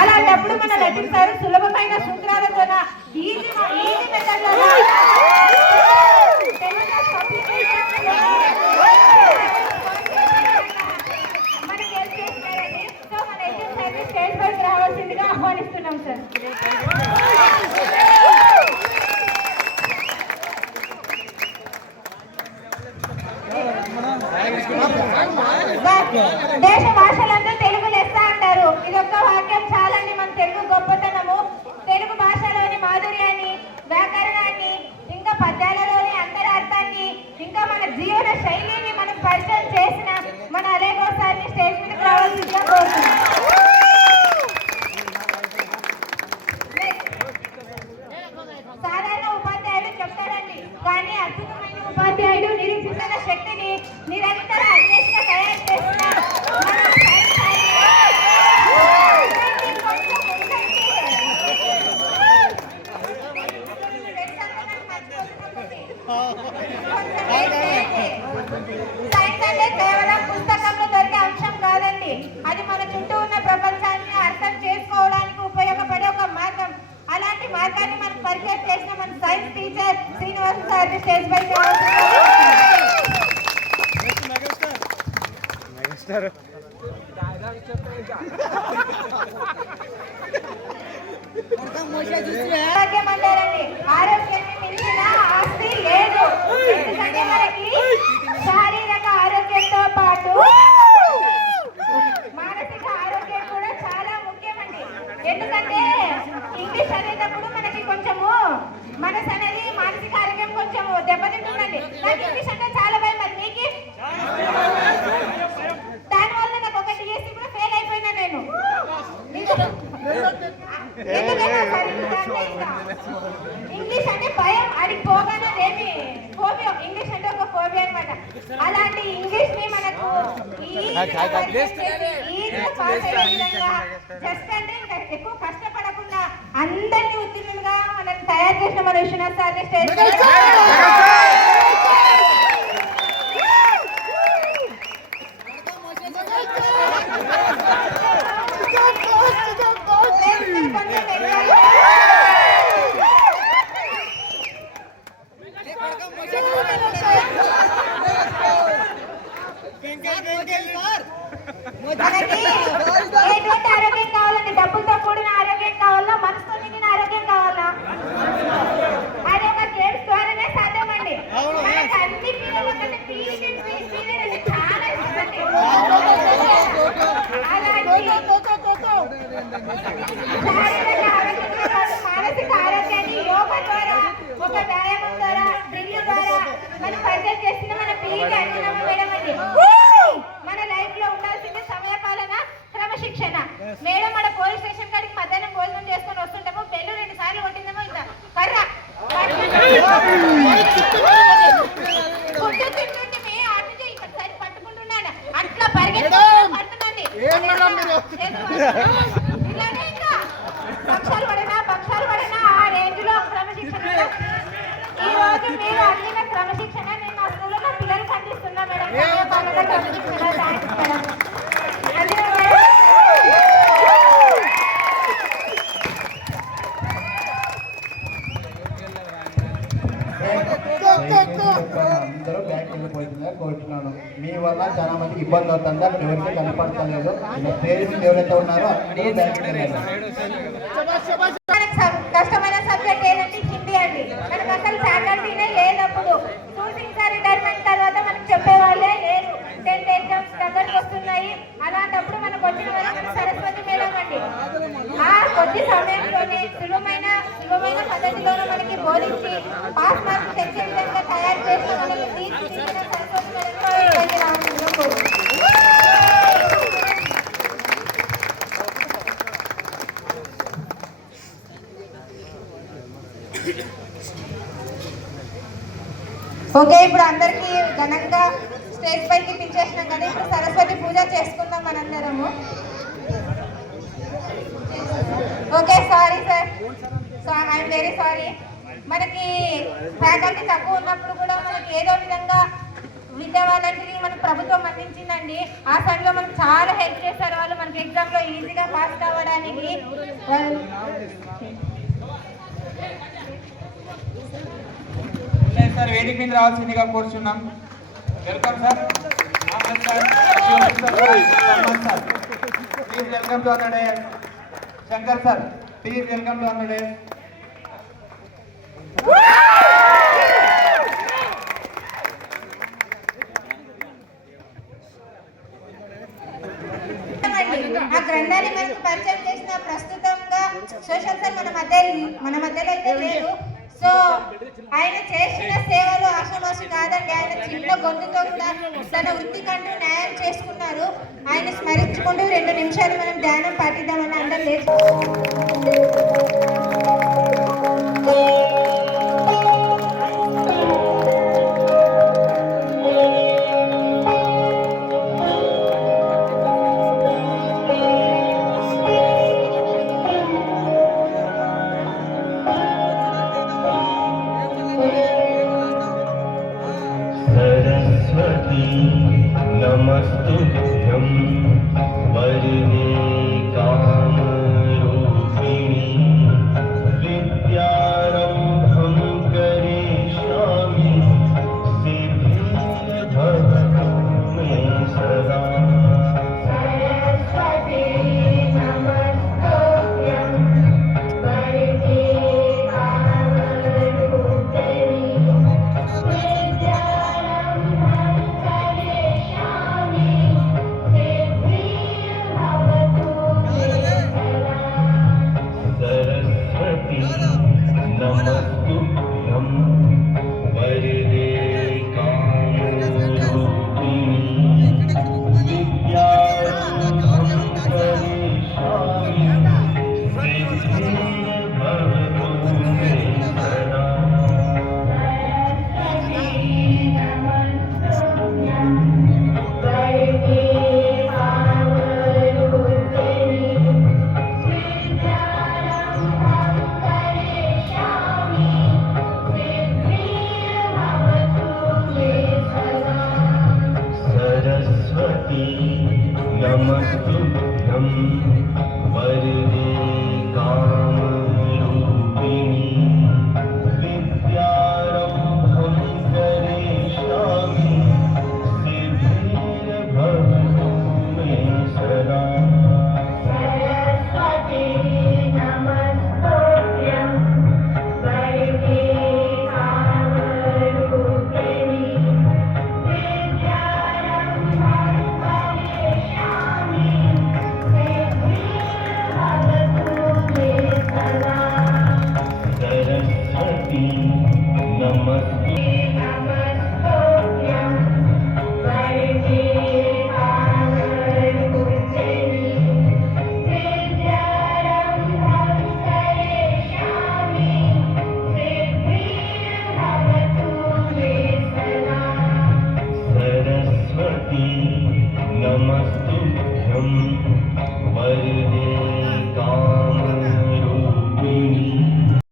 అలాంటప్పుడు మన letter sir సులభమైన సూత్రాలతో ఈజీ మెథడ్ లో మనకి హెల్ప్ చేస్తారండి. సో మన ఎగ్జామ్ సర్వీస్ స్టేజ్ పైకి రావాల్సిందిగా ఆహ్వానిస్తున్నాం సార్. దేశ భాషలంతా తెలుగు లెస్స అంటారు. ఇదొక్క వాక్యం చాలండి మన తెలుగు గొప్పతనము, తెలుగు భాషలోని మాధుర్యాన్ని, వ్యాకరణాన్ని, ఇంకా పద్యాలలోని అంతరార్థాన్ని, ఇంకా మన జీవన శైలిని మనం పరిచయం చేసిన మన అలేగో సార్ని స్టేజ్ మీదకి రావాల్సిందిగా కోరుతున్నాం. సాధారణ ఉపాధ్యాయుడు చెప్తారండి, కానీ అద్భుతమైన ఉపాధ్యాయుడు నిరీక్షిస్తున్న శక్తిని నిరంతర అన్వేషణ తయారు చేసిన సైన్స్ అంటే కేవలం పుస్తకంలో దొరికే అంశం కాదండి, అది మన చుట్టూ ఉన్న ప్రపంచాన్ని అర్థం చేసుకోవడానికి ఉపయోగపడే ఒక మార్గం. అలాంటి మార్గాన్ని మనం పరిచయం చేసిన మన science teacher Srinivas sir stage పై ఆరోగ్యం అంటారండి. ఆరోగ్యాన్ని మించిన ఆస్తి లేదు. ఎందుకంటే మనకి శారీరక ఆరోగ్యంతో పాటు మానసిక ఆరోగ్యం కూడా చాలా ముఖ్యమండి. ఎందుకంటే ఇంగ్లీష్ అనేటప్పుడు మనకి కొంచెము మనసు అనేది మానసిక ఆరోగ్యం కొంచెం దెబ్బతింటుందండి. నాకు ఇంగ్లీష్ అంటే చాలా భయం. మరి మీకు దానివల్ల నాకు ఒక డిఎస్సి కూడా ఫెయిల్ అయిపోయినా నేను. ఇంగ్లీష్ అంటే భయం, అడిగి పోగానే ఏమి ఫోబియా. ఇంగ్లీష్ అంటే ఒక ఫోబియా అనమాట. అలాంటి ఇంగ్లీష్ ని మనకు జస్ట్ అంటే ఇంకా ఎక్కువ కష్టపడకుండా అందరినీ ఉత్తీర్ణులుగా మనం తయారు చేసిన మన విశ్వనాథ్ సార్ స్టేజ్ ఎటువంటి ఆరోగ్యం కావాలండి? డబ్బులతో కూడిన ఆరోగ్యం కావాలా, మనసుతో నిండిన ఆరోగ్యం కావాలా? అది ఒక గేమ్స్ ద్వారానే సాధ్యమండి. మనకు అన్ని పిల్లల కంటే పీరియడ్ అంటే చాలా ఇష్టం. శారీరక ఆరోగ్యంతో పాటు మానసిక ఆరోగ్యాన్ని యోగా ద్వారా, ఒక వ్యాయామం ద్వారా, డ్రిల్ ద్వారా మనం పరిచయం చేసిన మన పీరియడ్ అంటున్నాము మేడం అండి. మన లైఫ్ లో ఉండాల్సింది సమయపాలన, క్రమశిక్షణ. మేడం మన పోలీస్ స్టేషన్ కాడికి మధ్యాహ్నం భోజనం చేసుకొని వస్తుంటాము, బెల్లు 2 సార్లు కొట్టిందేమో ఇంకా కర్ర ఫుడ్ తింటుంటే అటు నుంచి ఇక్కడ సరి పట్టుకుంటున్నాడు, అట్లా పరిగెత్తుకుంటున్నాండి. ఇలానే ఇంకా పక్షాలు పడినా ఆ రేంజ్ లో క్రమశిక్షణ. ఈ రోజు మీరు అడిగిన క్రమశిక్షణ నేను నా స్కూల్లో నా పిల్లలకి అందిస్తున్నా మేడం. క్రమశిక్షణ థ్యాంక్స్ మేడం. అందరూ బ్యాక్ వెళ్ళిపోతుందా కోరుతున్నాను. మీ వల్ల చాలా మందికి ఇబ్బంది అవుతుందా, ఎవరికి కనపడతలేదు. పేరు మీద ఎవరైతే ఉన్నారో అందరూ బ్యాక్ వెళ్ళారు. కష్టమైన సబ్జెక్ట్ ఏదంటే హిందీ అండి. మనకు అసలు ఫ్యాకల్టీనే లేనప్పుడు చూసింగ్ సార్ రిటైర్మెంట్ తర్వాత మనకు చెప్పేవాళ్ళే లేరు. 10th ఎగ్జామ్స్ దగ్గరకు వస్తున్నాయి. అలాంటప్పుడు మనకు వచ్చిన వల్ల మన సరస్వతి మేడం అండి ఆ కొద్ది సమయంలోనే సులువైన పద్ధతిలోనే మనకి బోధించి పాస్ మార్క్స్ తెచ్చే విధంగా తయారు చేసి మనకి తీర్చిదిద్దిన సరస్వతి మేడం ఓకే. ఇప్పుడు అందరికి ఘనంగా స్టేజ్ పైకి పిలిచేసినాం కదా, ఇప్పుడు సరస్వతి పూజ చేసుకుందాం మనందరము. Okay, sorry sir, I'm very sorry. మనకి ఫ్యాకల్టీ తక్కువ ఉన్నప్పుడు కూడా మనకి ఏదో విధంగా విద్యా వాళ్ళకి మనకు ప్రభుత్వం అందించిందండి. ఆ సమయంలో మనకు చాలా హెల్ప్ చేస్తారు వాళ్ళు, మనకి ఎగ్జామ్లో ఈజీగా పాస్ కావడానికి. సార్ వేదిక మీద రావాల్సిందిగా కోరుచున్నాం. Welcome sir. Please welcome to అన్నడే. Shankar sir please welcome to అన్నడే. ఆ గ్రంథాన్ని మనకు పరిచయం చేసిన ప్రస్తుతంగా సోషల్ సార్ మన మధ్యలో అయితే లేరు. సో ఆయన చేసిన సేవలు ఆషామాషి కాదండి. ఆయన చిన్న గొంతుతో కూడా తన వృత్తికంటూ న్యాయం చేసుకున్నారు. ఆయన స్మరించుకుంటూ 2 నిమిషాలు మనం ధ్యానం పాటిద్దామని అందరూ లేచి नमस्तुभ्यं वरदे कामरूपिणि विद्यारम्भं करिष्यामि सिद्धिर्भवतु मे सदा। नमस्तुभ्यं वरदे कामरूपिणि विद्यारम्भं करिष्यामि सिद्धिर्भवतु मे सदा। नमस्तुभ्यं वरदे कामरूपिणि विद्यारम्भं करिष्यामि सिद्धिर्भवतु मे सदा। सरस्वती नमस्ते।